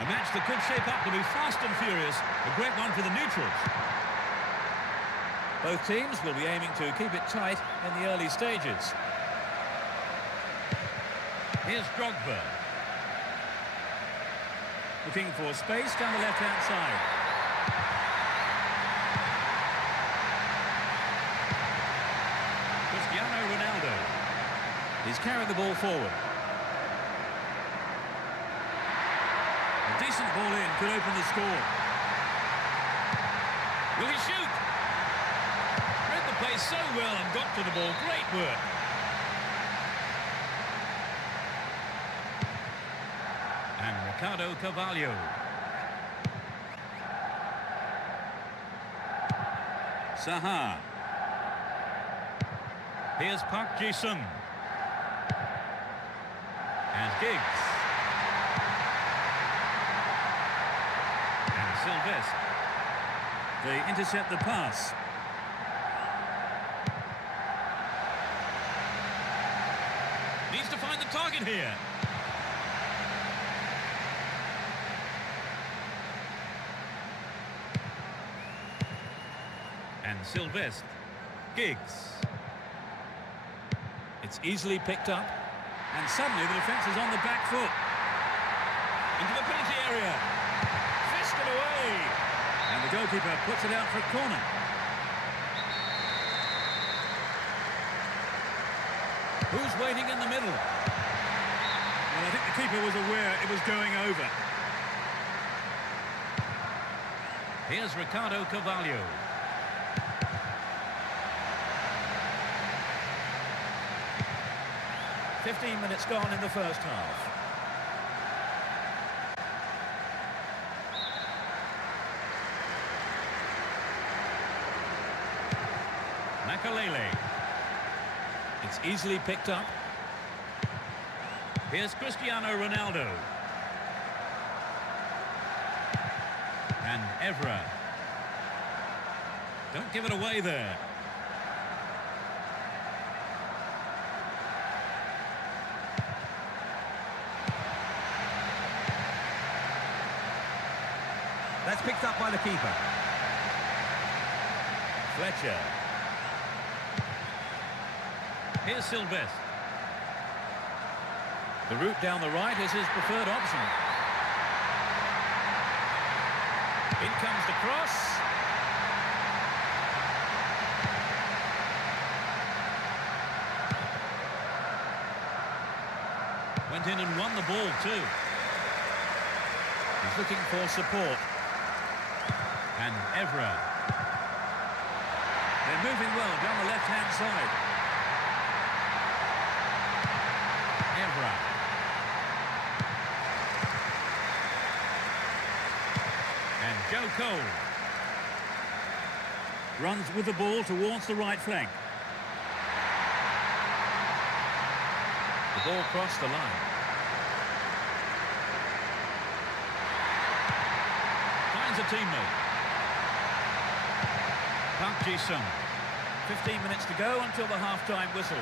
A match that could shape up to be fast and furious. A great one for the neutrals. Both teams will be aiming to keep it tight in the early stages. Here's Drogba. Looking for space down the left-hand side. Cristiano Ronaldo. He's carried the ball forward. A decent ball in could open the score. Will he shoot? Read the play so well and got to the ball. Great work. And Ricardo Carvalho. Saha. Here's Park Ji-sung. And Giggs. And Sylvestre. They intercept the pass. Needs to find the target here. And Sylvestre. Giggs. It's easily picked up. And suddenly the defence is on the back foot. Into the penalty area. Fisted away. And the goalkeeper puts it out for a corner. Who's waiting in the middle? Well, I think the keeper was aware it was going over. Here's Ricardo Carvalho. 15 minutes gone in the first half. Makalele. It's easily picked up. Here's Cristiano Ronaldo. And Evra. Don't give it away there. That's picked up by the keeper. Fletcher. Here's Sylvestre. The route down the right is his preferred option. In comes the cross. Went in and won the ball too. He's looking for support. And Evra. They're moving well down the left-hand side. Evra. And Joe Cole. Runs with the ball towards the right flank. The ball crossed the line. Finds a teammate. Park Ji-sung. 15 minutes to go until the half-time whistle.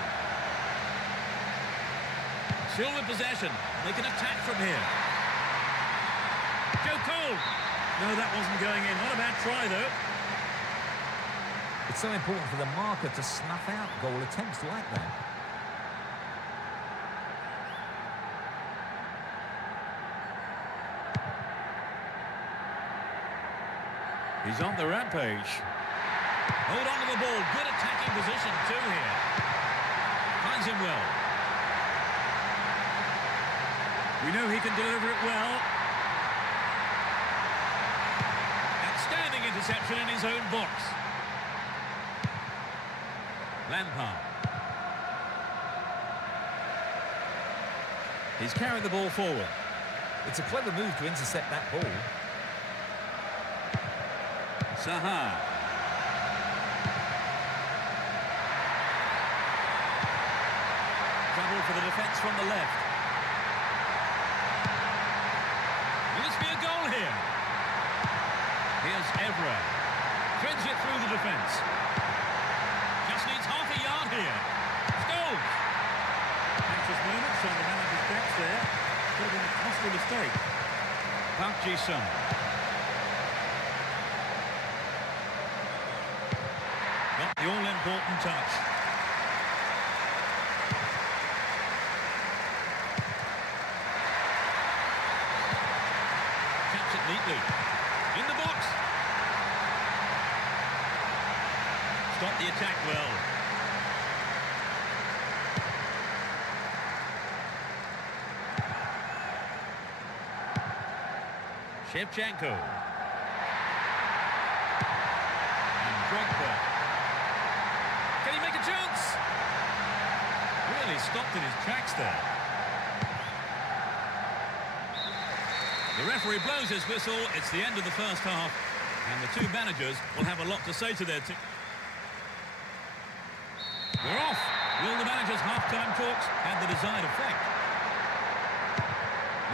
Still with possession. They can attack from here. Joe Cole. No, that wasn't going in. Not a bad try, though. It's so important for the marker to snuff out goal attempts like that. He's on the rampage. Hold on to the ball. Good attacking position too here. Finds him well. We know he can deliver it well. Outstanding interception in his own box. Lampard. He's carried the ball forward. It's a clever move to intercept that ball. Saha. Trouble for the defence from the left. Will this be a goal here? Here's Evra. Threads it through the defence. Just needs half a yard here. Scores! Anxious moments on the manager's bench there. Could have been a costly mistake. Park Ji-sung. Got the all-important touch. neatly. In the box. Stop the attack well. Shevchenko. And Drogba. Can he make a chance? Really stopped in his tracks there. The referee blows his whistle. It's the end of the first half. And the two managers will have a lot to say to their team. We're off. Will the managers' half-time talks have the desired effect?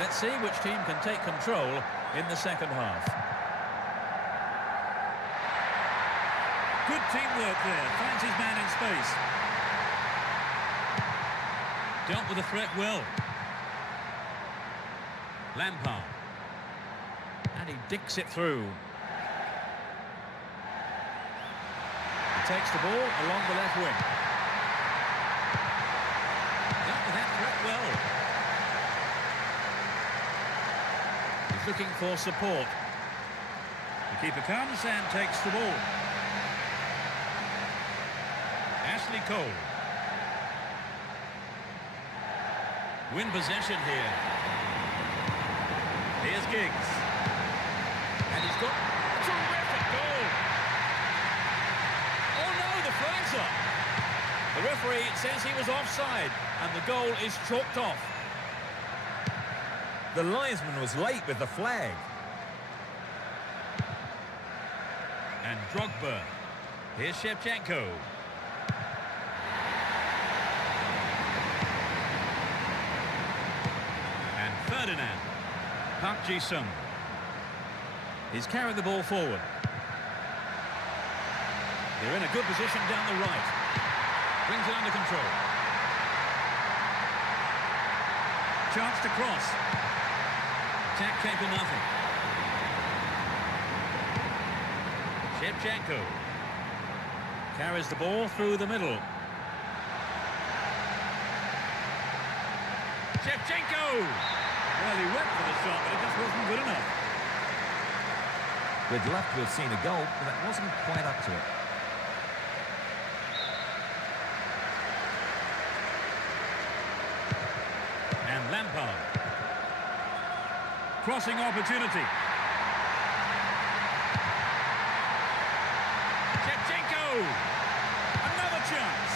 Let's see which team can take control in the second half. Good teamwork there. Finds his man in space. Dealt with the threat well. Lampard. And he dicks it through. He takes the ball along the left wing. Dealt with that threat well. He's looking for support. The keeper comes and takes the ball. Ashley Cole. Win possession here. Here's Giggs. And he's got a terrific goal. Oh no, the flag's up. The referee says he was offside and the goal is chalked off. The linesman was late with the flag. And Drogba. Here's Shevchenko. And Ferdinand. Park Ji-sung. He's carried the ball forward. They're in a good position down the right. Brings it under control. Chance to cross. Attack came to nothing. Shevchenko carries the ball through the middle. Shevchenko! Well, he went for the shot, but it just wasn't good enough. We'd love to have seen a goal, but that wasn't quite up to it. And Lampard. Crossing opportunity. Shevchenko! Another chance.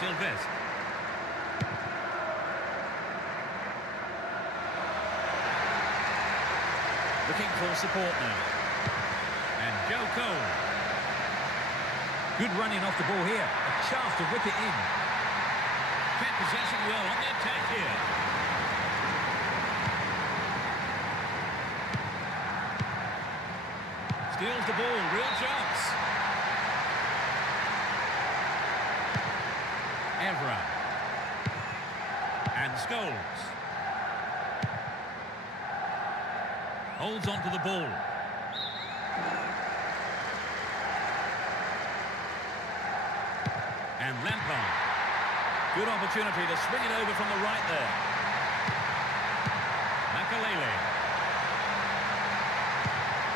Sylvestre. Looking for support now. And Joe Cole. Good running off the ball here. A chance to whip it in. Kept possession well on the attack here. Steals the ball, real chance. Evra. And Scholes. Holds on to the ball. And Lampard. Good opportunity to swing it over from the right there. Makalele.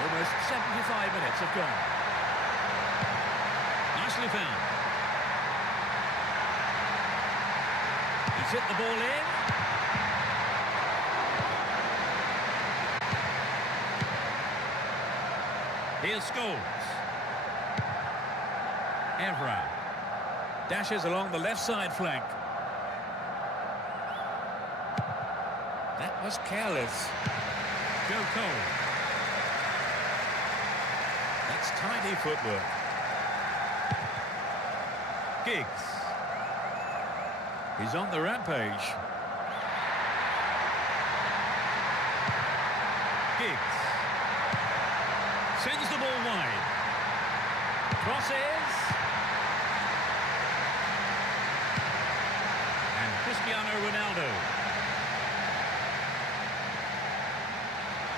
Almost 75 minutes have gone. Nicely found. He's hit the ball in. Here's Scholes. Evra. Dashes along the left side flank. That was careless. Joe Cole. That's tidy footwork. Giggs. He's on the rampage. Giggs. Sends the ball wide. Crosses. And Cristiano Ronaldo.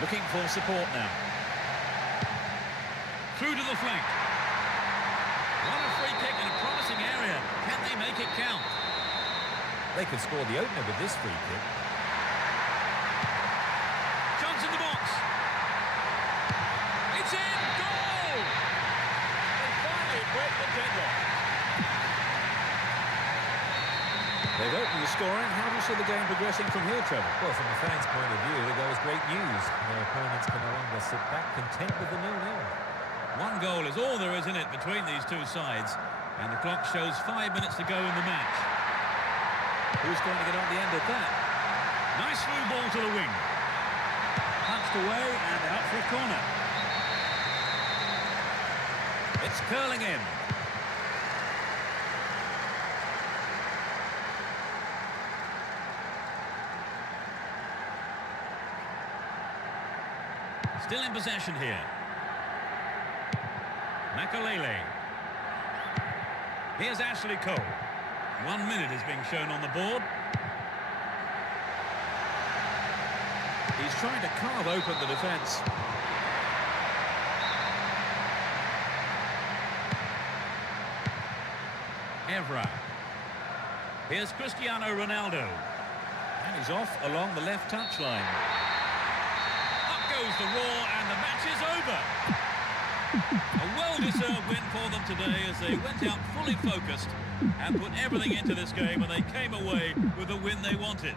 Looking for support now. Through to the flank. What a free kick in a promising area. Can they make it count? They could score the opener with this free kick. Chance in the box. It's in. Goal! They finally break the deadlock. They've opened the scoring. How do you see the game progressing from here, Trevor? Well, from the fans' point of view, the goal is great news. Their opponents can no longer sit back content with the 0-0. One goal is all there is in it between these two sides, and the clock shows 5 minutes to go in the match. Who's going to get on the end of that? Nice through ball to the wing. Punched away and out for a corner. It's curling in. Still in possession here. Makalele. Here's Ashley Cole. 1 minute is being shown on the board. He's trying to carve open the defence. Evra. Here's Cristiano Ronaldo. And he's off along the left touchline. Up goes the roar and the match is over. A well-deserved win for them today as they went out fully focused and put everything into this game, and they came away with the win they wanted.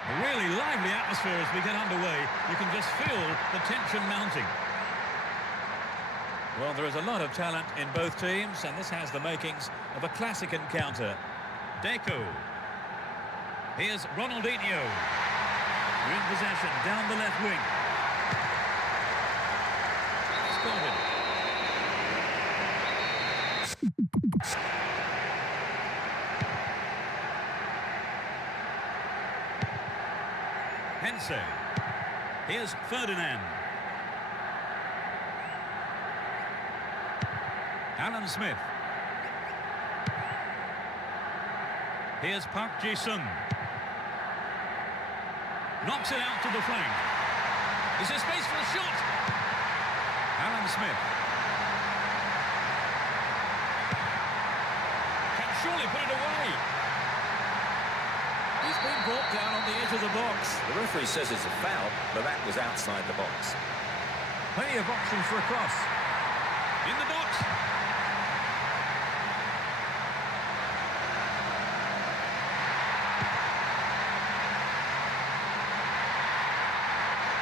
A really lively atmosphere as we get underway. You can just feel the tension mounting. Well, there is a lot of talent in both teams, and this has the makings of a classic encounter. Deco. Here's Ronaldinho. We're in possession down the left wing. Scored. Hense. Here's Ferdinand. Alan Smith. Here's Park Ji-sung. Knocks it out to the flank. Is there space for a shot? Alan Smith. Can surely put it away. He's been brought down on the edge of the box. The referee says it's a foul, but that was outside the box. Plenty of options for a cross. In the box.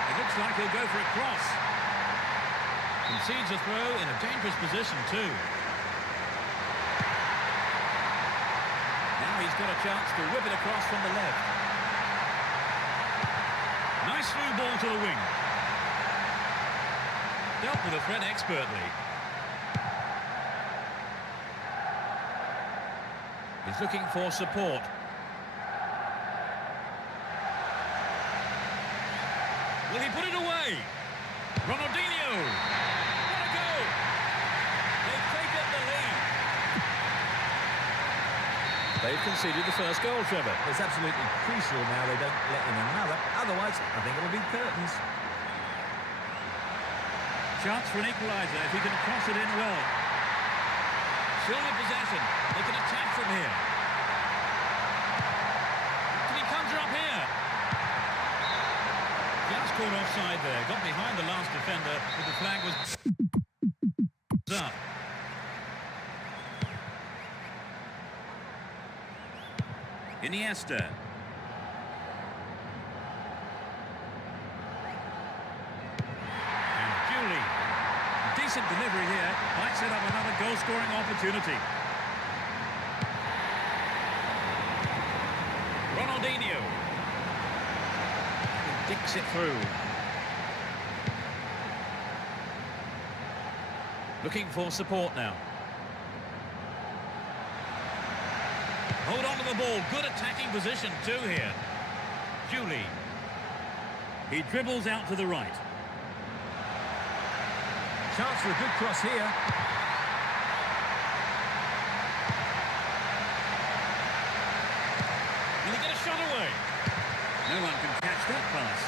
It looks like he'll go for a cross. Concedes a throw in a dangerous position too. Now he's got a chance to whip it across from the left. Nice through ball to the wing. Dealt with the threat expertly. He's looking for support. Will he put it away? Ronaldinho! What a goal! They've taken the lead. They've conceded the first goal, Trevor. It's absolutely crucial now they don't let in another. Otherwise, I think it'll be curtains. Chance for an equaliser if he can cross it in well. Still in possession. They can attack from here. Can he conjure up here? Just called offside there. Got behind the last defender, but the flag was up. Iniesta. And Julie. Decent delivery here. Might set up another goal-scoring opportunity. Ronaldinho. Dicks it through. Looking for support now. Hold on to the ball. Good attacking position too here. Julie. He dribbles out to the right. Chance for a good cross here. Will he get a shot away? No one can catch that pass.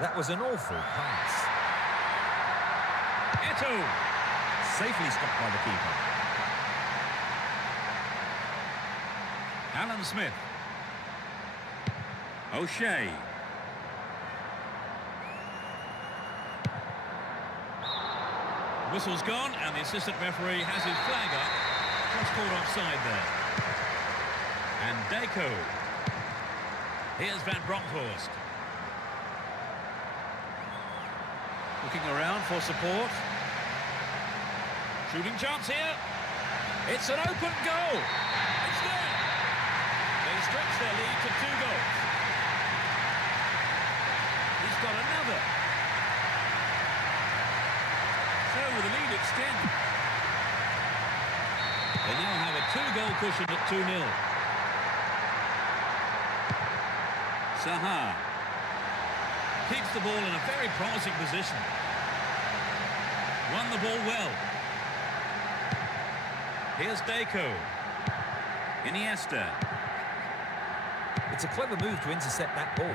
That was an awful pass. Eto'o. Safely stopped by the keeper. Alan Smith. O'Shea. Whistle's gone, and the assistant referee has his flag up. Just called offside there. And Deco. Here's Van Bronckhorst. Looking around for support. Shooting chance here. It's an open goal. It's there. They stretch their lead to 2 goals. He's got another. So the lead extends. They now have a 2-goal cushion at 2-0. Zaha keeps the ball in a very promising position. Won the ball well. Here's Deco. Iniesta. It's a clever move to intercept that ball.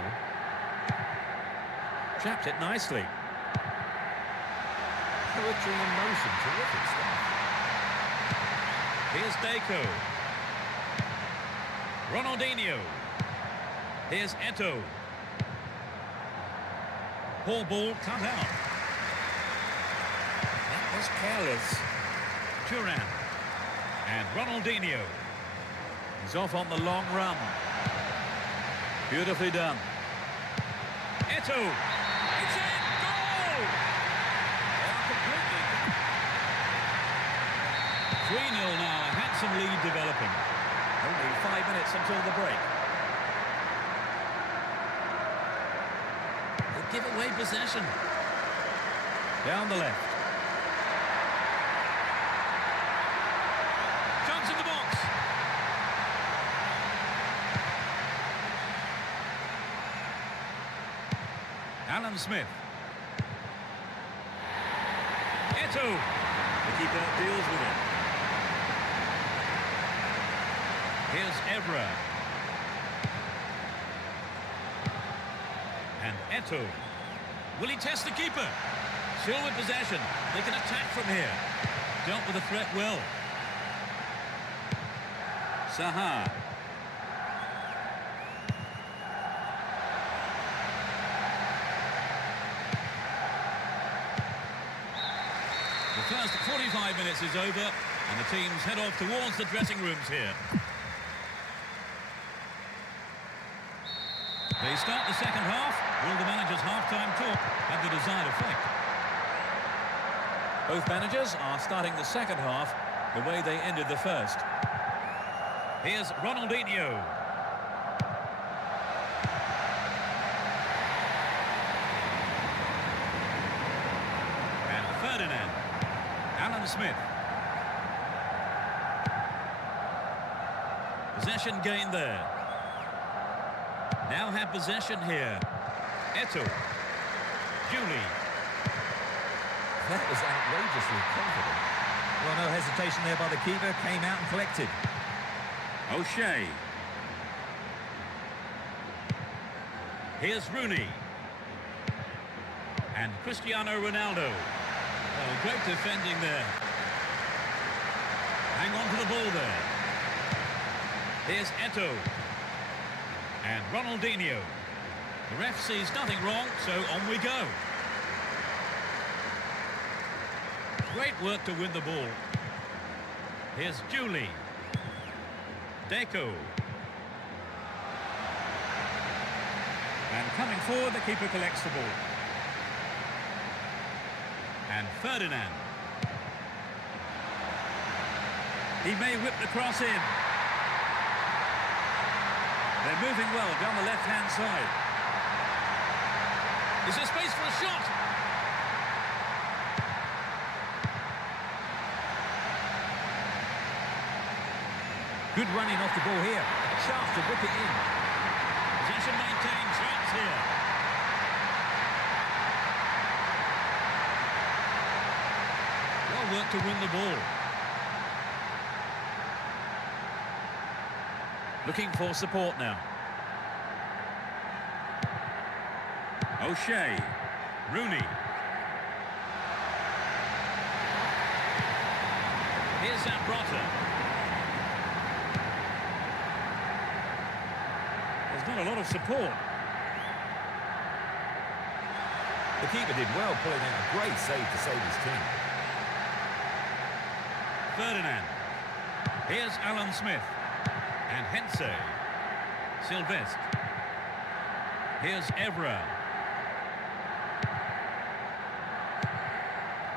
Trapped it nicely. Poetry in motion, terrific stuff. Here's Deco. Ronaldinho. Here's Eto'o. Poor ball cut out. That was careless. Turan. And Ronaldinho. He's off on the long run. Beautifully done. Eto'o. It's in! Goal! They are completely... 3-0 now, a handsome lead developing. Only 5 minutes until the break. They give away possession. Down the left. Chance in the box. Alan Smith. Eto'o. The keeper deals with it. Here's Evra. And Eto'o. Will he test the keeper? Still with possession. They can attack from here. Dealt with the threat well. Zaha. The first 45 minutes is over, and the teams head off towards the dressing rooms here. They start the second half. Will the manager's half-time talk have the desired effect? Both managers are starting the second half the way they ended the first. Here's Ronaldinho. And Ferdinand. Alan Smith. Possession gained there. Now have possession here. Eto'o. Julie. That was outrageously confident. Well, no hesitation there by the keeper. Came out and collected. O'Shea. Here's Rooney. And Cristiano Ronaldo. Oh, great defending there. Hang on on to the ball there. Here's Eto'o. And Ronaldinho. The ref sees nothing wrong, so on we go. Great work to win the ball. Here's Julie. Deco. And coming forward, the keeper collects the ball. And Ferdinand. He may whip the cross in. They're moving well down the left-hand side. Is there space for a shot? Good running off the ball here. Chance to whip it in. Possession maintained, chance here. Well worked to win the ball. Looking for support now. O'Shea. Rooney. Here's Zambrota. There's not a lot of support. The keeper did well pulling out a great save to save his team. Ferdinand. Here's Alan Smith. And Hense. Sylvestre. Here's Evra.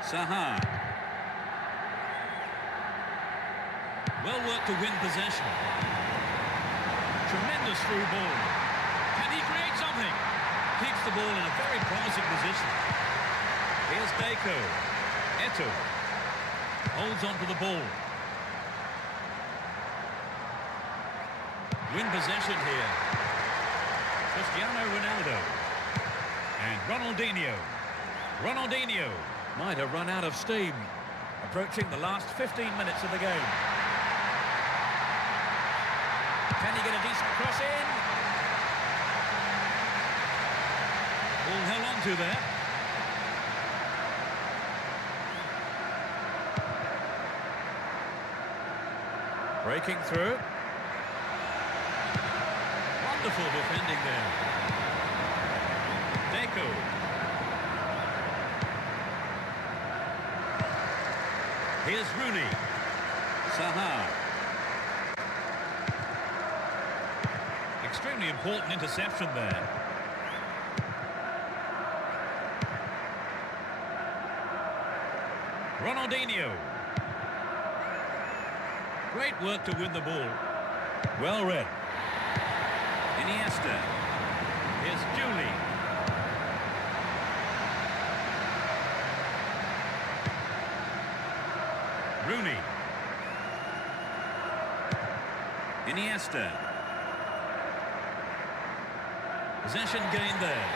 Saha. Well worked to win possession. Tremendous through ball. Can he create something? Keeps the ball in a very promising position. Here's Deco. Eto'o. Holds on to the ball. Win possession here. Cristiano Ronaldo. And Ronaldinho. Ronaldinho might have run out of steam. Approaching the last 15 minutes of the game. Can he get a decent cross in? Ball held on to there. Breaking through. Wonderful defending there. Deco. Here's Rooney. Saha. Extremely important interception there. Ronaldinho. Great work to win the ball. Well read. Iniesta. Here's Julie. Rooney. Iniesta. Possession gained there.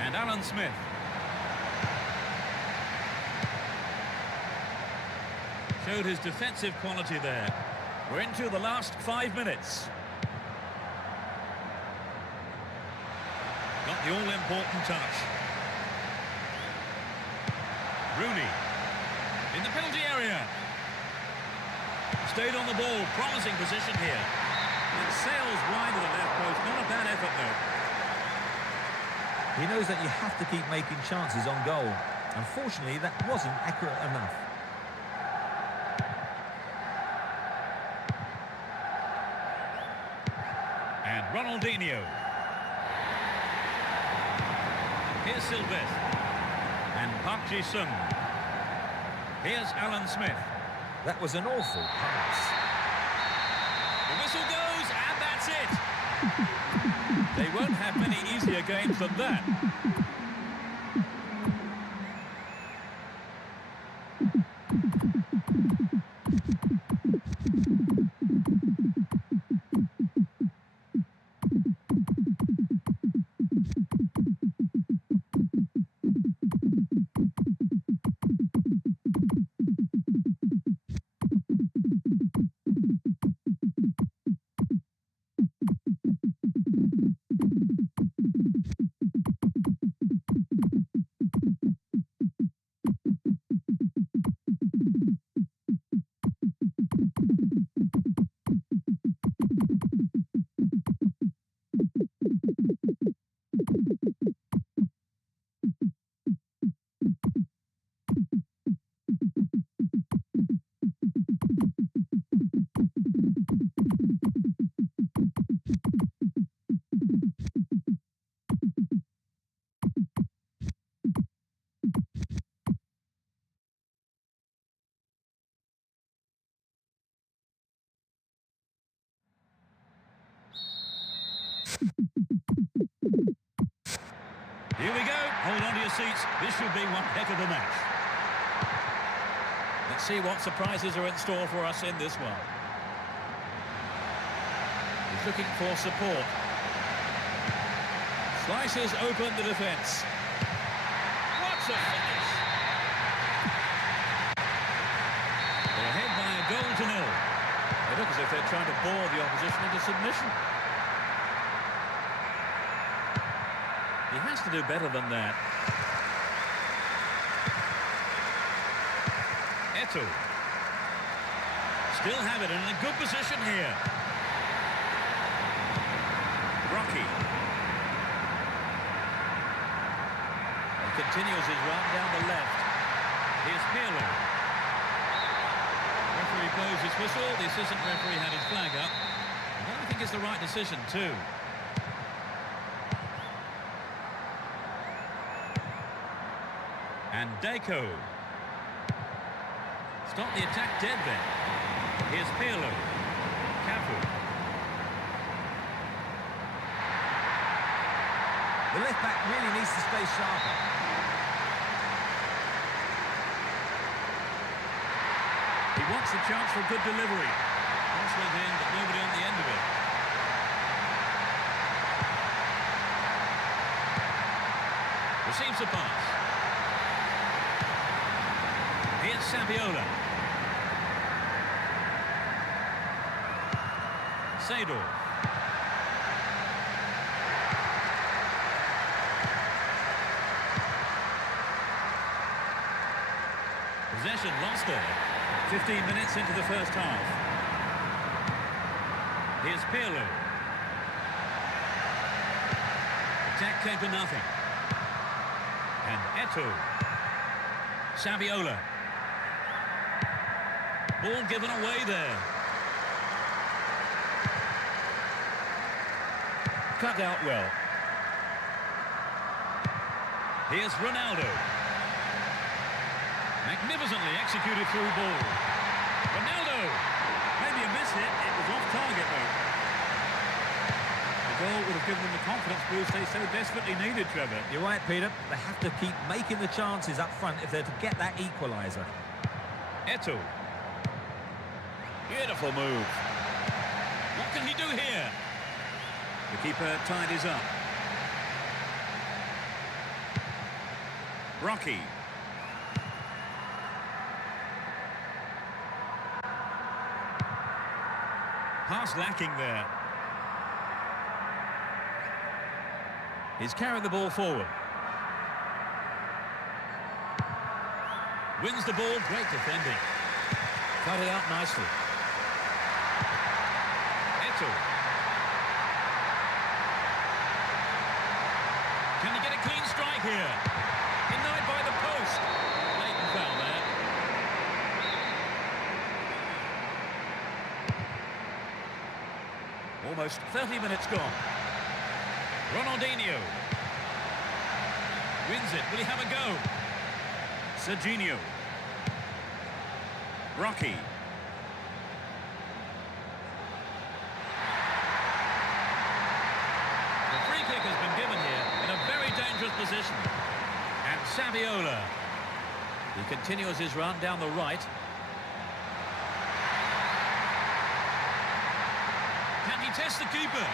And Alan Smith. Showed his defensive quality there. We're into the last 5 minutes. Got the all-important touch. Rooney. In the penalty area. Stayed on the ball, promising position here. It sails wide of the left post, not a bad effort though. He knows that you have to keep making chances on goal. Unfortunately, that wasn't accurate enough. And Ronaldinho. Here's Sylvestre. And Park Ji-sung. Here's Alan Smith. That was an awful pass. The whistle goes, and that's it. They won't have many easier games than that. Here we go. Hold on to your seats. This should be one heck of a match. Let's see what surprises are in store for us in this one. He's looking for support. Slices open the defence. What a finish! They're ahead by a goal to nil. They look as if they're trying to bore the opposition into submission. He has to do better than that. Eto'o. Still have it and in a good position here. Rocky. He continues his run down the left. Here's Pirlo. Referee blows his whistle. The assistant referee had his flag up. And I think it's the right decision too. And Deco. Stop the attack dead then. Here's Pirlo. Cafu. The left back really needs to stay sharper. He wants a chance for a good delivery. Cross went in, but nobody on the end of it. Receives a pass. Here's Saviola. Seedorf. Possession lost there. 15 minutes into the first half. Here's Pirlo. Attack came to nothing. And Eto'o. Saviola. Ball given away there. Cut out well. Here's Ronaldo. Magnificently executed through ball. Ronaldo. Maybe a miss hit. It was off target though. The goal would have given them the confidence boost they so desperately needed, Trevor. You're right, Peter. They have to keep making the chances up front if they're to get that equaliser. Eto'o. Beautiful move. What can he do here? The keeper tidies up. Rocky. Pass lacking there. He's carrying the ball forward. Wins the ball, great defending. Cut it out nicely. Eto'o. Can he get a clean strike here? Denied by the post. Blatant foul there. Almost 30 minutes gone. Ronaldinho. Wins it. Will he have a go? Serginho. Rocky. The free kick has been given here in a very dangerous position. And Saviola. He continues his run down the right. Can he test the keeper?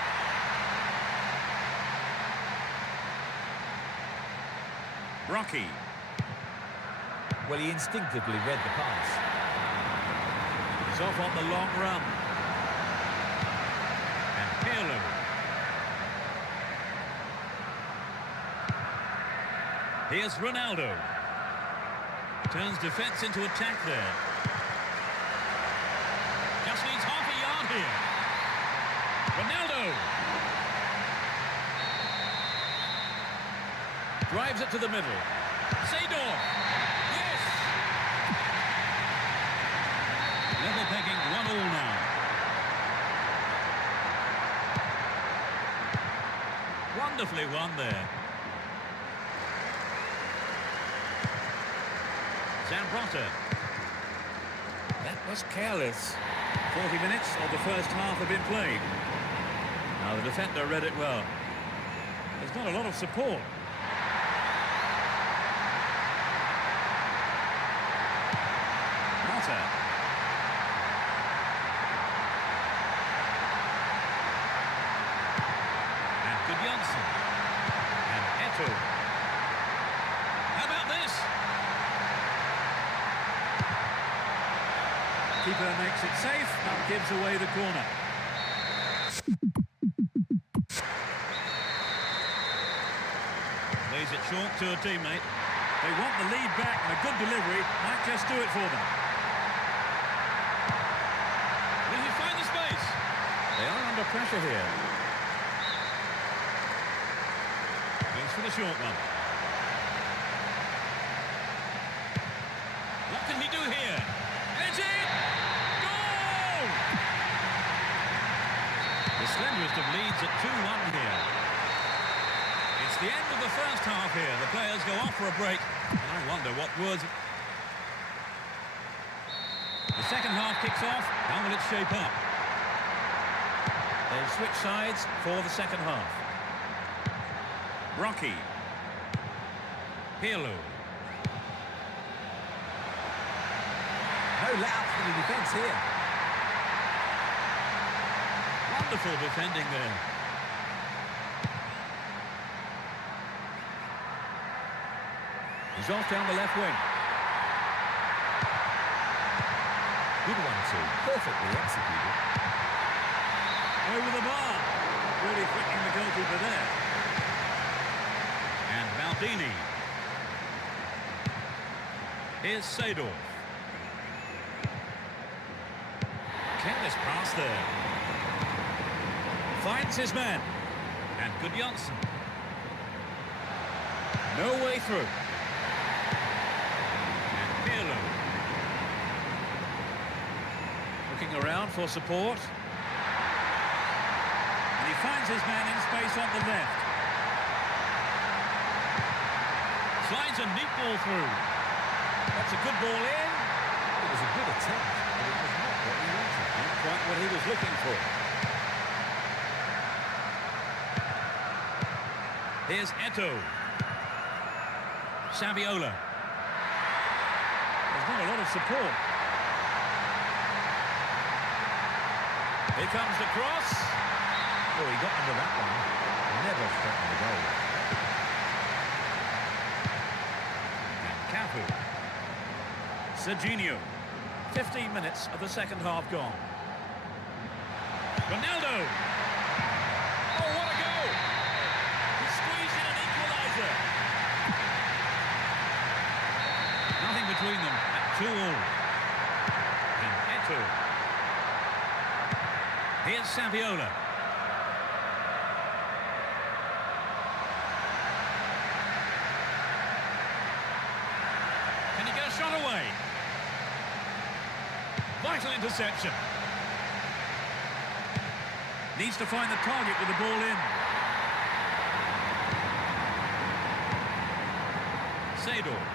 Rocky. Well, he instinctively read the pass. He's off on the long run. And Pirlo. Here's Ronaldo. Turns defence into attack there. Just needs half a yard here. Ronaldo. Drives it to the middle. Seedorf. Yes! Level pegging, 1-1 now. Wonderfully won there. Zambrota. That was careless. 40 minutes of the first half have been played. Now the defender read it well. There's not a lot of support. Mata. And Gudjonsson. And Eto'o. How about this? Keeper makes it safe and gives away the corner. Lays it short to a teammate. They want the lead back, and a good delivery might just do it for them. Will he find the space? They are under pressure here. Goes for the short one. What can he do here? It's in! Goal! The slenderest of leads at 2-1 here. It's the end of the first half here. The players go off for a break. And I wonder what would. The second half kicks off. How will it shape up? They've switched sides for the second half. Rocky. Pirlo. No let-up for the defence here. Wonderful defending there. He's off down the left wing. Good one too. Perfectly executed. Over the bar. Really flicking the goalkeeper there. And Maldini. Here's Seedorf. Careless pass there. Finds his man. And Gudjonsson. No way through. And Pirlo. Looking around for support. And he finds his man in space on the left. Slides a neat ball through. That's a good ball in. It was a good attempt, but it was not what he wanted. Not quite what he was looking for. Here's Eto'o. Saviola. There's not a lot of support. Here comes the cross. Oh, he got under that one. Never threatened the goal. And Cafu. Serginho. 15 minutes of the second half gone. Ronaldo. Oh, what a goal! He squeezed in an equaliser. Nothing between them at 2-2. And Eto'o. Here's Saviola. Can he get a shot away? Vital interception. Needs to find the target with the ball in. Seedorf.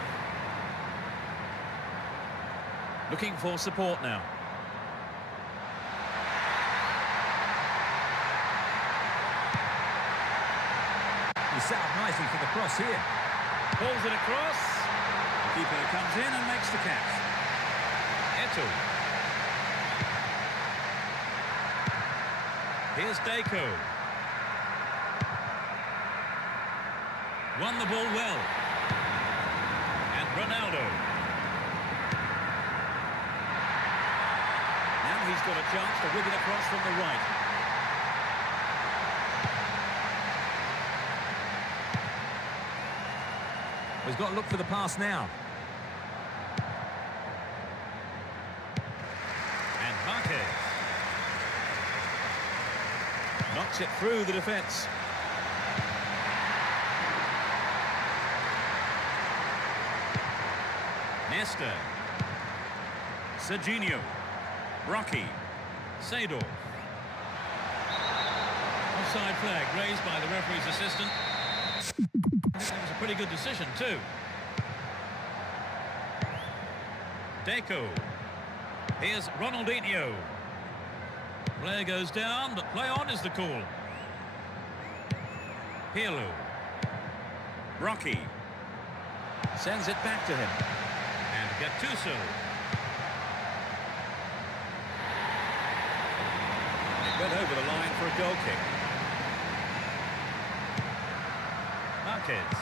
Looking for support now. He set up nicely for the cross here. Pulls it across. The keeper comes in and makes the catch. Eto'o. Here's Deco. Won the ball well. And Ronaldo. Now he's got a chance to whip it across from the right. He's got to look for the pass now. And Marquez. Knocks it through the defence. Nesta. Serginho. Rocky. Seedorf. Offside flag raised by the referee's assistant. I think that was a pretty good decision too. Deco. Here's Ronaldinho. Player goes down, but play on is the call. Pirlo. Rocky. Sends it back to him. And Gattuso. It went over the line for a goal kick. Marquez.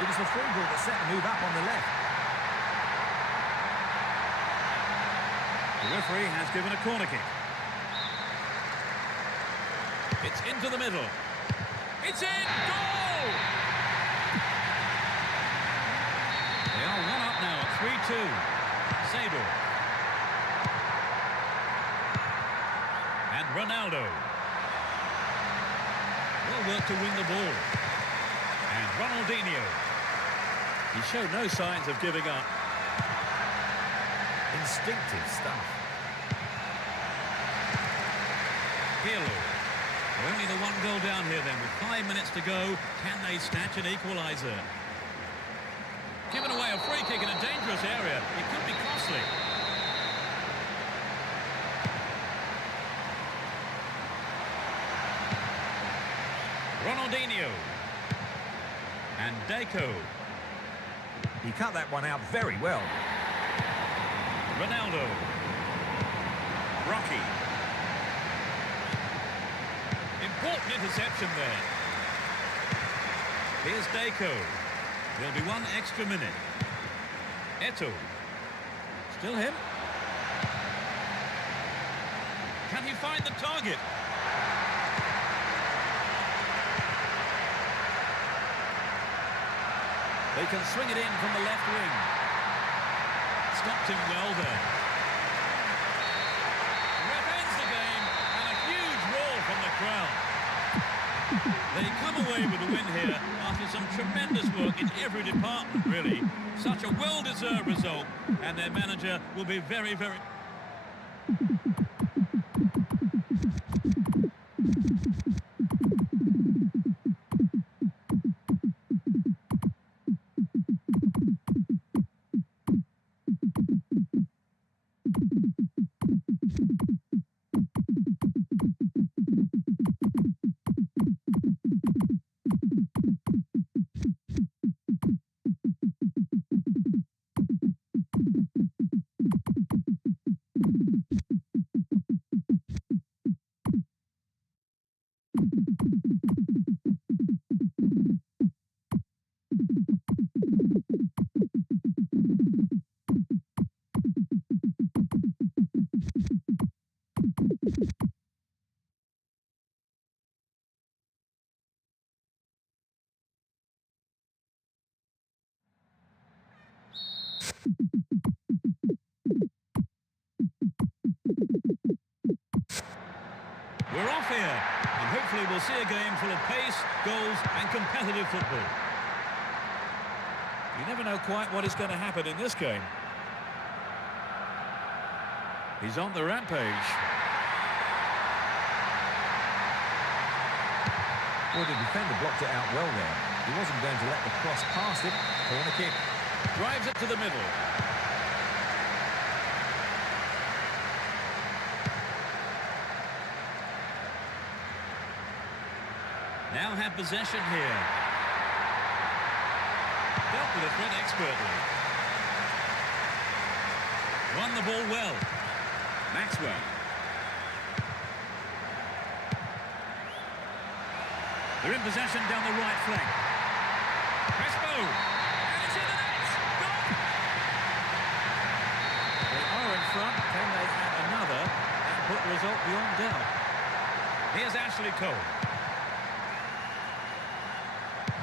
It was the free ball that set the move up on the left. The referee has given a corner kick. It's into the middle. It's in! Goal! They are one up now at 3-2. Sador. And Ronaldo. Well worked to win the ball. And Ronaldinho. He showed no signs of giving up. Instinctive stuff. Pirlo. Only the one goal down here then, with 5 minutes to go. Can they snatch an equaliser? Given away a free kick in a dangerous area. It could be costly. Ronaldinho. And Deco. He cut that one out very well. Ronaldo. Rocky. Important interception there. Here's Deco. There'll be one extra minute. Eto'o. Still him. Can he find the target? They can swing it in from the left wing. Stopped him well there. Ref ends the game, and a huge roar from the crowd. They come away with a win here after some tremendous work in every department, really. Such a well-deserved result, and their manager will be very, very... We're off here, and hopefully we'll see a game full of pace, goals and competitive football. You never know quite what is going to happen in this game. He's on the rampage. Well, the defender blocked it out well there. He wasn't going to let the cross pass him. Corner kick. Drives it to the middle. Now have possession here. Dealt with the threat expertly. Won the ball well. Maxwell. They're in possession down the right flank. Crespo. And it's in the net. Goal! They are in front. Can they add another and put the result beyond doubt? Here's Ashley Cole.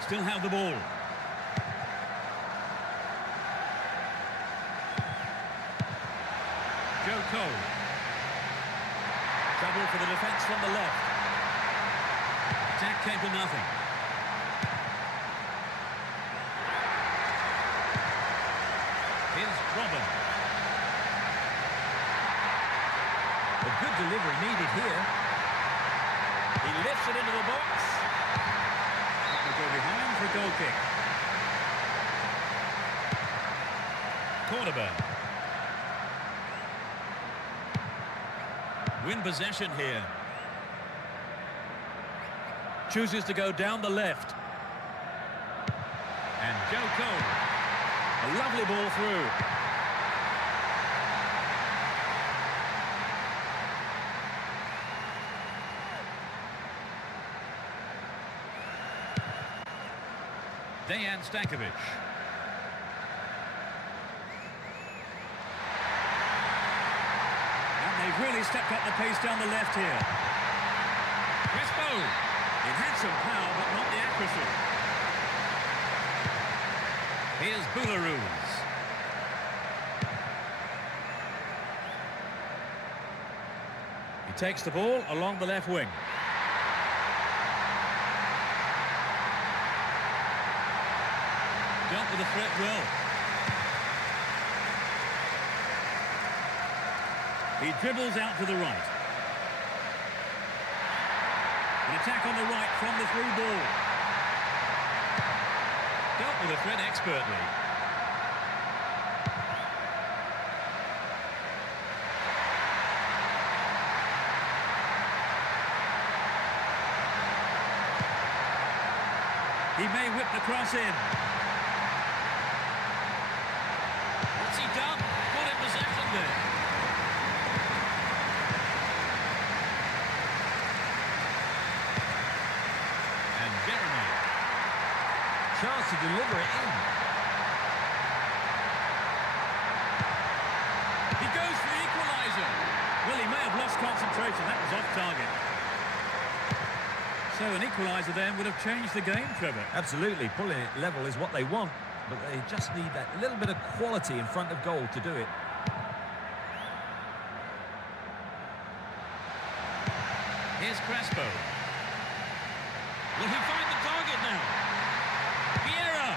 Still have the ball. Joe Cole. Trouble for the defence from the left. Attack came to nothing. Here's Robin. A good delivery needed here. He lifts it into the box. Will go behind for a goal kick. Cornerback. win possession here. Chooses to go down the left. And Joe Cole. A lovely ball through. Dejan Stankovic. And they've really stepped up the pace down the left here. Crespo. It had some power, but not the accuracy. Here's Boularus. He takes the ball along the left wing. Dealt with the threat well. He dribbles out to the right. An attack on the right from the through ball. Dealt with the threat expertly. He may whip the cross in. What's he done? Got in possession there. And Jeremy. Chance to deliver it in. He goes for the equaliser. Well, he may have lost concentration. That was off target. So an equaliser then would have changed the game, Trevor. Absolutely. Pulling it level is what they want, but they just need that little bit of quality in front of goal to do it. Here's Crespo. Will he find the target now? Vieira!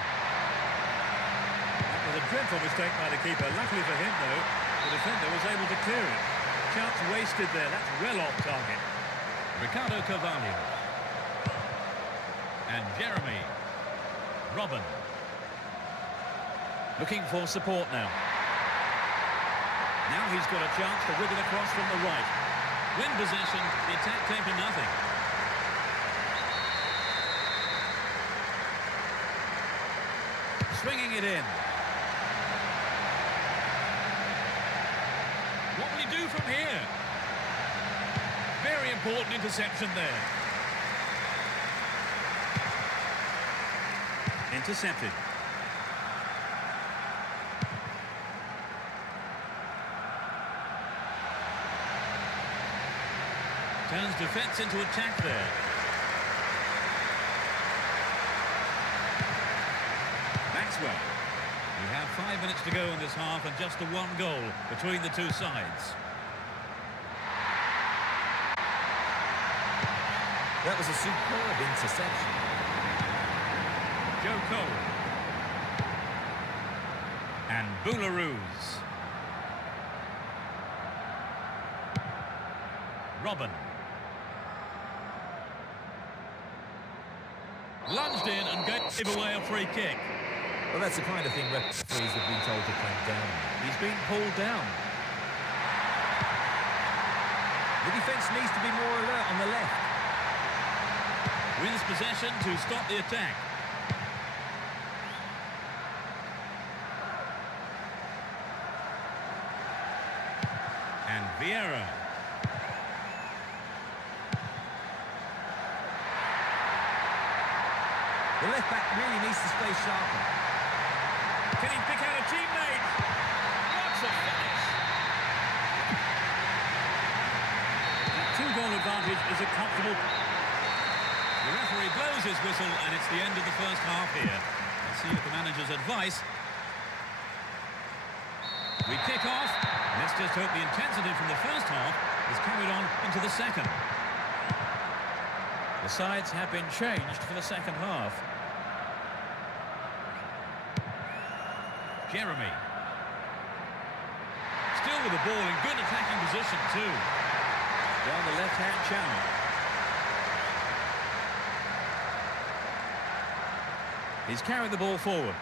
That was a dreadful mistake by the keeper. Luckily for him, though, the defender was able to clear it. Chance wasted there. That's well off target. Ricardo Carvalho. And Jeremy. Robin. Looking for support now. Now he's got a chance to whip it across from the right. Win possession, the attack came to nothing. Swinging it in. What will he do from here? Very important interception there. Intercepted. Turns defence into attack there. Maxwell. We have 5 minutes to go in this half and just the one goal between the two sides. That was a superb interception. Joe Cole. And Boularus. Robin. Lunged in and gave away a free kick. Well, that's the kind of thing referees have been told to clamp down on. He's been pulled down. The defence needs to be more alert on the left. Wins possession to stop the attack. And Vieira. The left back really needs to stay sharper. Can he pick out a teammate? What's a finish? The two-goal advantage is a comfortable. The referee blows his whistle and it's the end of the first half here. Let's see if the manager's advice. We kick off. Let's just hope the intensity from the first half is carried on into the second. The sides have been changed for the second half. Jeremy. Still with the ball in good attacking position too. Down the left-hand channel. He's carried the ball forward.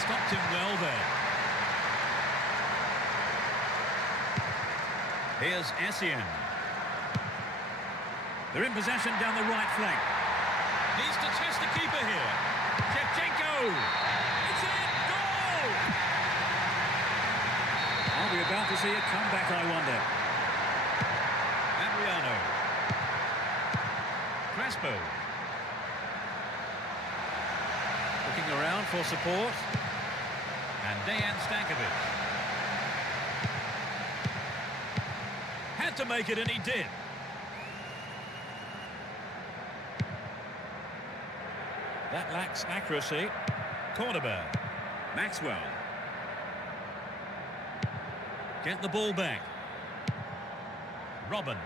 Stopped him well there. Here's Essien. They're in possession down the right flank. Needs to test the keeper here. Shevchenko! It's in! Goal! Are we about to see a comeback, I wonder? Adriano. Crespo. Looking around for support. And Dejan Stankovic. Had to make it, and he did. That lacks accuracy. Cornerback. Maxwell. Get the ball back. Robin.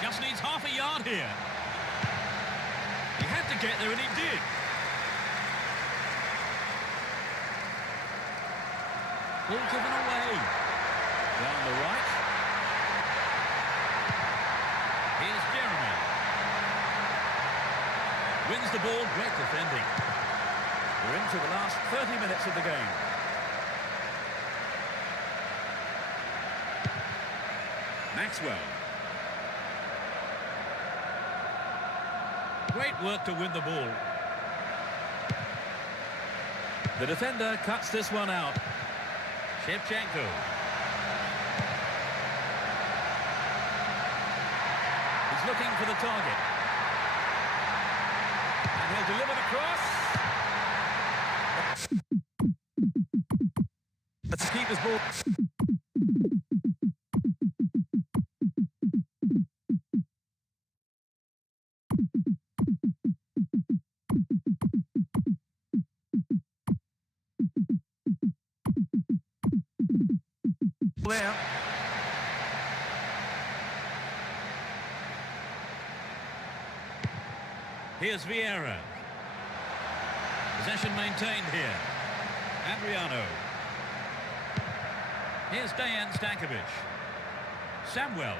Just needs half a yard here. He had to get there, and he did. Ball given away. Down the right. Here's Jeremy. Wins the ball, great defending. We're into the last 30 minutes of the game. Maxwell. Great work to win the ball. The defender cuts this one out. Shevchenko. He's looking for the target. And he'll deliver the cross. That's the keeper's ball. There. Here's Vieira. Possession maintained here. Adriano. Here's Dejan Stankovic. Samuel.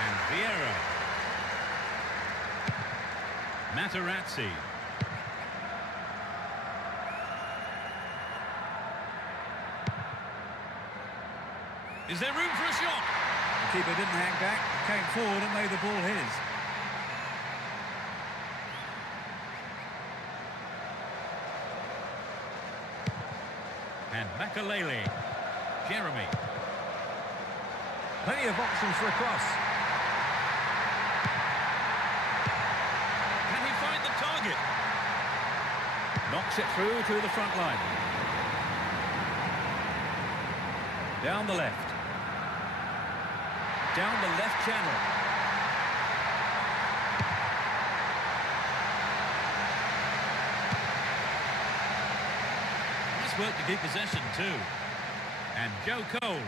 And Vieira. Materazzi. Is there room for a shot? The keeper didn't hang back, came forward and made the ball his. And Makalele. Jeremy. Plenty of options for a cross. Can he find the target? Knocks it through to the front line. Down the left. Down the left channel. Nice work to keep possession too. And Joe Cole.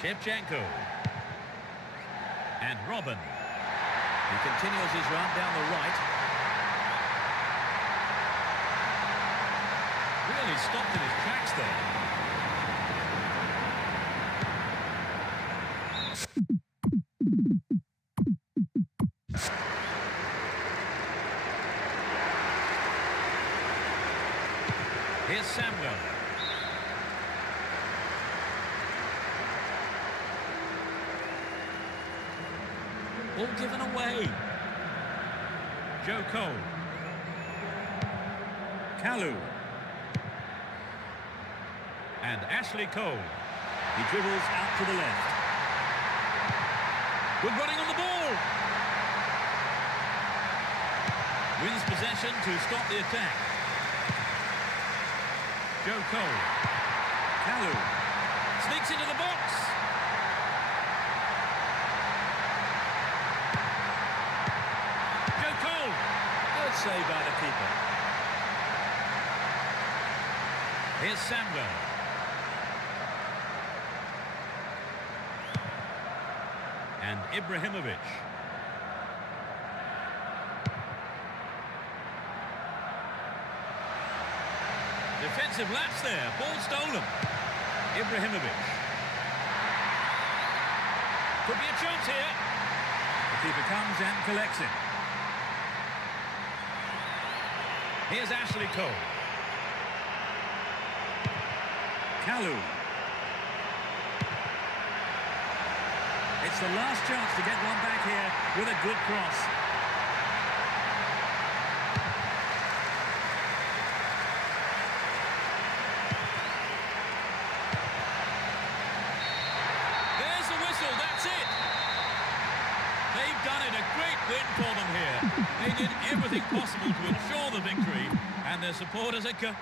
Shevchenko. And Robin. He continues his run down the right. Really stopped in his tracks there. Here's Samuel. Ball given away. Joe Cole. Kalu. And Ashley Cole. He dribbles out to the left. Good running on the ball. Wins possession to stop the attack. Joe Cole. Kalu. Sneaks into the box. Joe Cole. Good save by the keeper. Here's Samuel. And Ibrahimovic. Defensive lapse there. Ball stolen. Ibrahimovic. Could be a chance here. The keeper comes and collects it. Here's Ashley Cole. Kalu. It's the last chance to get one back here with a good cross. There's the whistle, that's it. They've done it, a great win for them here. They did everything possible to ensure the victory, and their supporters are...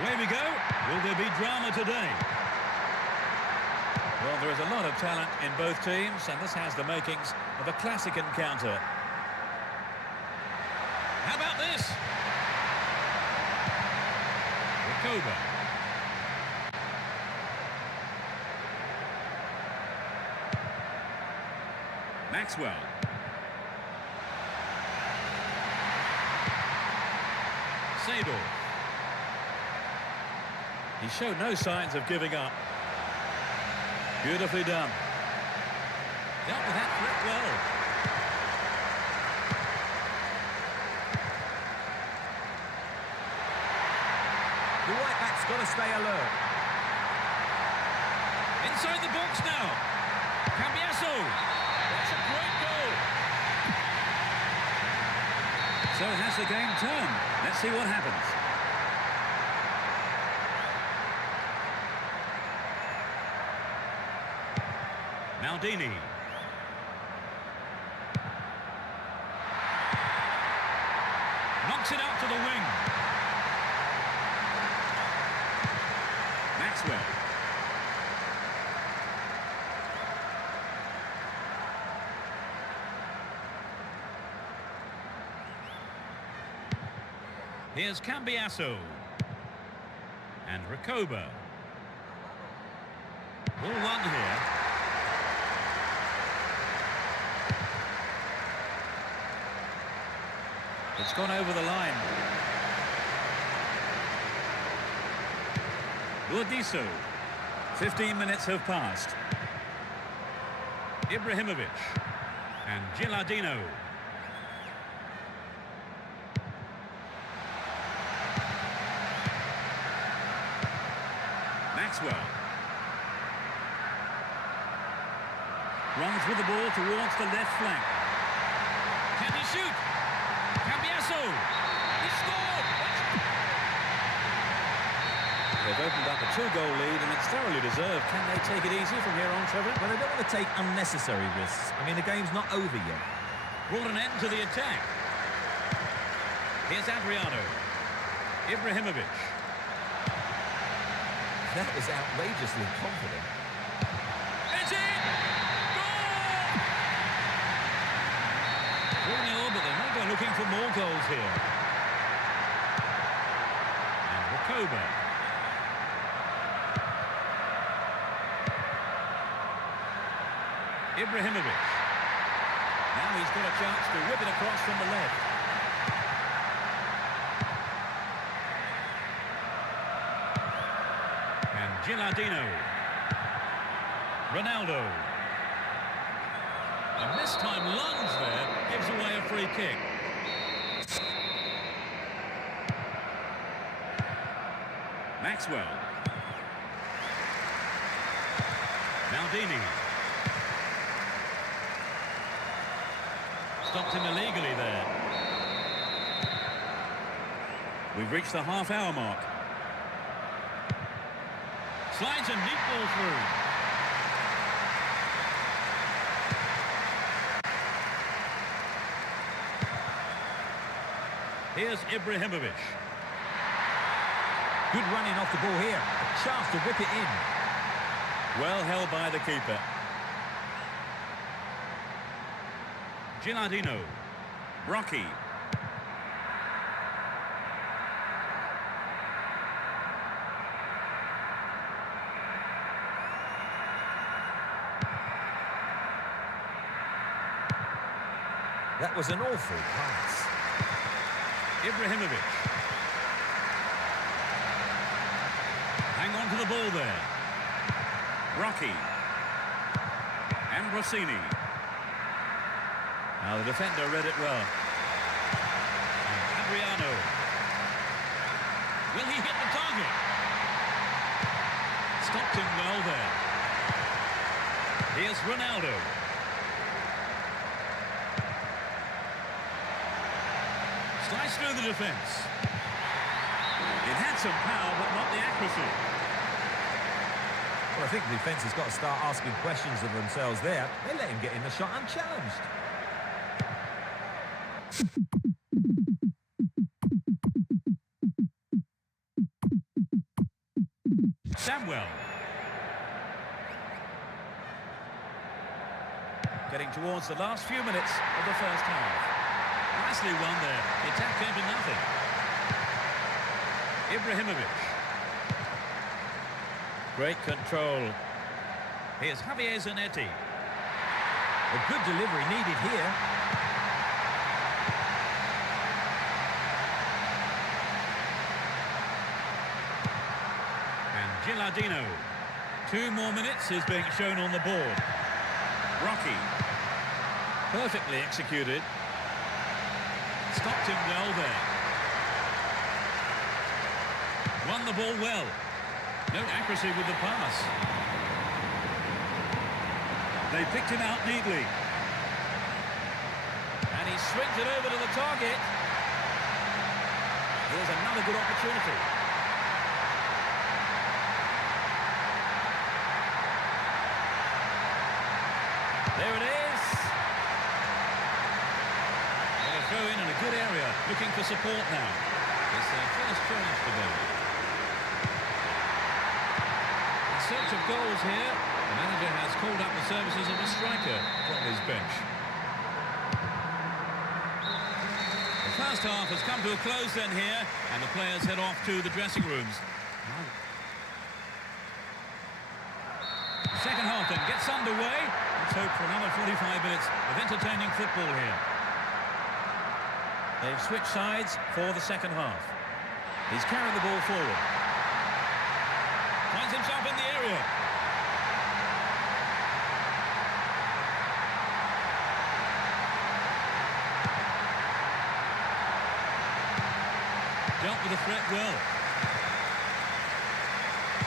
Away we go. Will there be drama today? Well, there is a lot of talent in both teams, and this has the makings of a classic encounter. How about this? Rakoba. Maxwell. Sador. He showed no signs of giving up. Beautifully done. Dealt with that threat well. The right back's got to stay alert. Inside the box now. Cambiasso. That's a great goal. So has the game turned. Let's see what happens. Maldini. Knocks it out to the wing. Maxwell. Here's Cambiasso. And Rakoba. Ball won here. It's gone over the line. Urdiso. 15 minutes have passed. Ibrahimovic. And Gilardino. Maxwell. Runs with the ball towards the left flank. Can he shoot? Cambiasso! He scored! They've opened up a 2-goal lead, and it's thoroughly deserved. Can they take it easy from here on, Trevor? Well, they don't want to take unnecessary risks. I mean, the game's not over yet. Brought an end to the attack. Here's Adriano. Ibrahimovic. That was outrageously confident. It's in! Goal! 4-0, but they might go looking for more goals here. And Rakoba. Ibrahimovic. Now he's got a chance to whip it across from the left. And Gilardino. Ronaldo. A mistimed lunge there gives away a free kick. Maxwell. Maldini. Stopped him illegally there. We've reached the half-hour mark. Slides a neat ball through. Here's Ibrahimovic. Good running off the ball here. A chance to whip it in. Well held by the keeper. Gilardino. Brocky. That was an awful pass. Ibrahimovic. Hang on to the ball there. Brocky. And Rossini. Now the defender read it well. And Adriano. Will he hit the target? Stopped him well there. Here's Ronaldo. Slice through the defence. It had some power, but not the accuracy. Well, I think the defence has got to start asking questions of themselves there. They let him get in the shot unchallenged. Samuel. Getting towards the last few minutes of the first half. Nicely won there. The attack came to nothing. Ibrahimovic. Great control. Here's Javier Zanetti. A good delivery needed here. And Gilardino. 2 more minutes is being shown on the board. Rocky. Perfectly executed. Stopped him well there. Won the ball well. No accuracy with the pass. They picked him out neatly. And he swings it over to the target. Here's another good opportunity. There it is. They'll throw in a good area, looking for support now. It's their first challenge today. In search of goals here, the manager has called up the services of a striker from his bench. The first half has come to a close then here, and the players head off to the dressing rooms. The second half then gets underway. Let's hope for another 45 minutes of entertaining football here. They've switched sides for the second half. He's carried the ball forward. Finds himself in the area. Dealt with the threat well.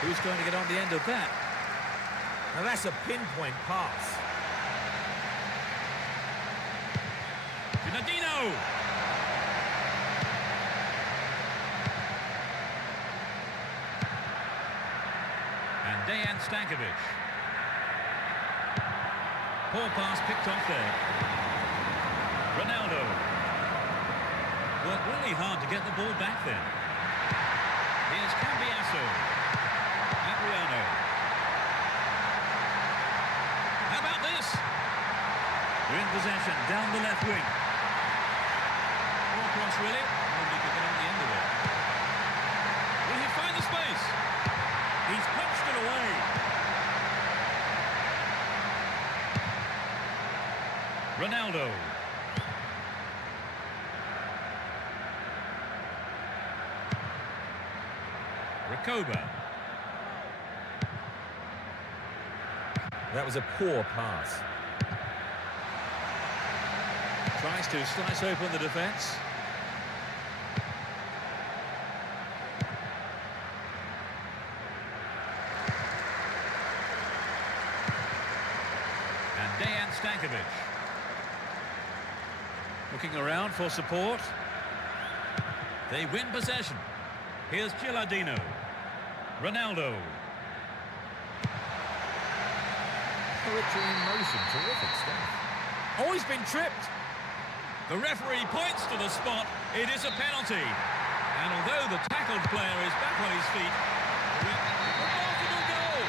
Who's going to get on the end of that? Now that's a pinpoint pass. Gilardino! And Dejan Stankovic. Poor pass picked off there. Ronaldo. Worked really hard to get the ball back then. Here's Cambiasso. Adriano. How about this? They're in possession, down the left wing. Poor cross, really. Nobody could get on the end of it. Will he find the space? He's punched it away. Ronaldo. Rakoba. That was a poor pass. Tries to slice open the defence. Stankovic. Looking around for support. They win possession. Here's Gilardino. Ronaldo. Poetry in motion, terrific stuff. Oh, he's been tripped. The referee points to the spot. It is a penalty. And although the tackled player is back on his feet, remarkable goal.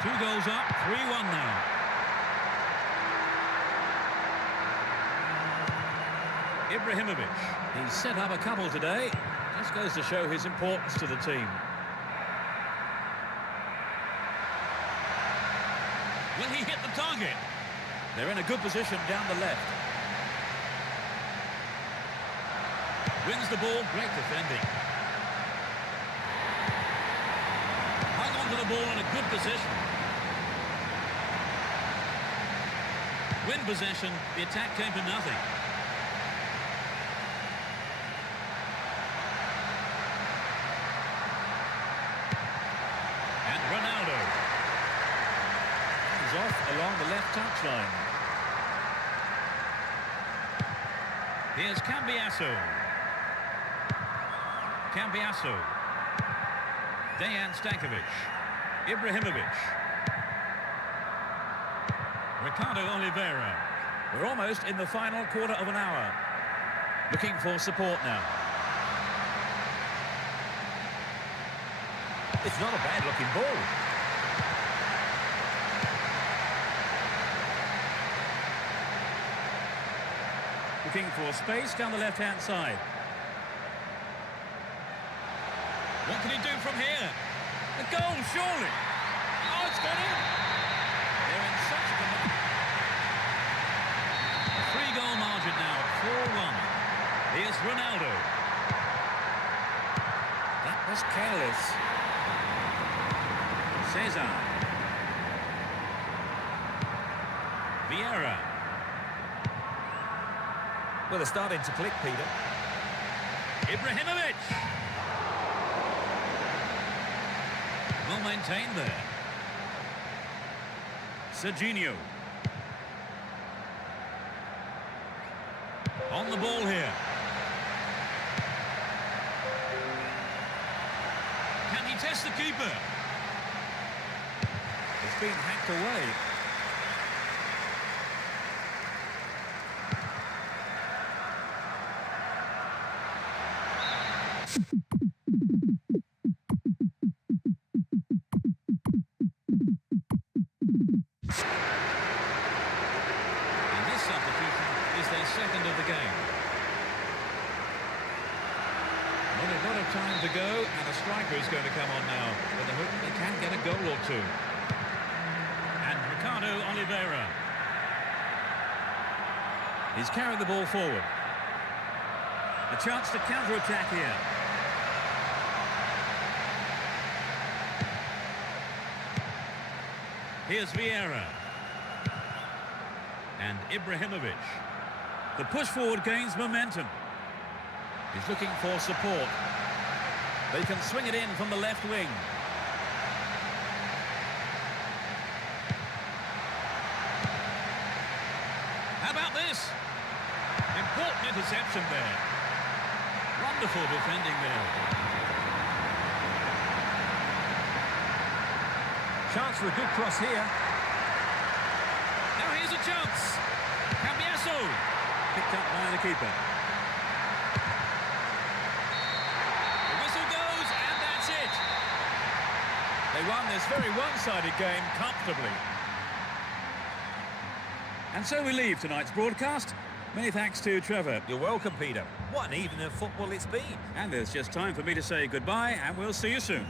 Two goals up, 3-1 now. Ibrahimovic. He's set up a couple today. Just goes to show his importance to the team. Will he hit the target? They're in a good position down the left. Wins the ball, great defending. Hung on to the ball in a good position. Win possession, the attack came to nothing. And Ronaldo. He's off along the left touchline. Here's Cambiasso. Cambiasso. Dejan Stankovic. Ibrahimovic. Ricardo Oliveira. We're almost in the final quarter of an hour. Looking for support now. It's not a bad-looking ball. Looking for space down the left-hand side. What can he do from here? A goal, surely. Oh, it's got in. They're in such a command. A 3-goal margin now at 4-1. Here's Ronaldo. That was careless. Cesar. Vieira. Well, they're starting to click, Peter. Ibrahimovic. Well maintained there. Serginho. On the ball here. Can he test the keeper? It's been hacked away. Second of the game. Not a lot of time to go, and a striker is going to come on now with the hope they can get a goal or two. And Ricardo Oliveira. He's carried the ball forward. A chance to counter-attack here. Here's Vieira. And Ibrahimovic. The push forward gains momentum. He's looking for support. They can swing it in from the left wing. How about this? Important interception there. Wonderful defending there. Chance for a good cross here. Now here's a chance. Cambiasso. Picked up by the keeper. The whistle goes, and that's it. They won this very one-sided game comfortably. And so we leave tonight's broadcast. Many thanks to Trevor. You're welcome, Peter. What an evening of football it's been. And there's just time for me to say goodbye, and we'll see you soon.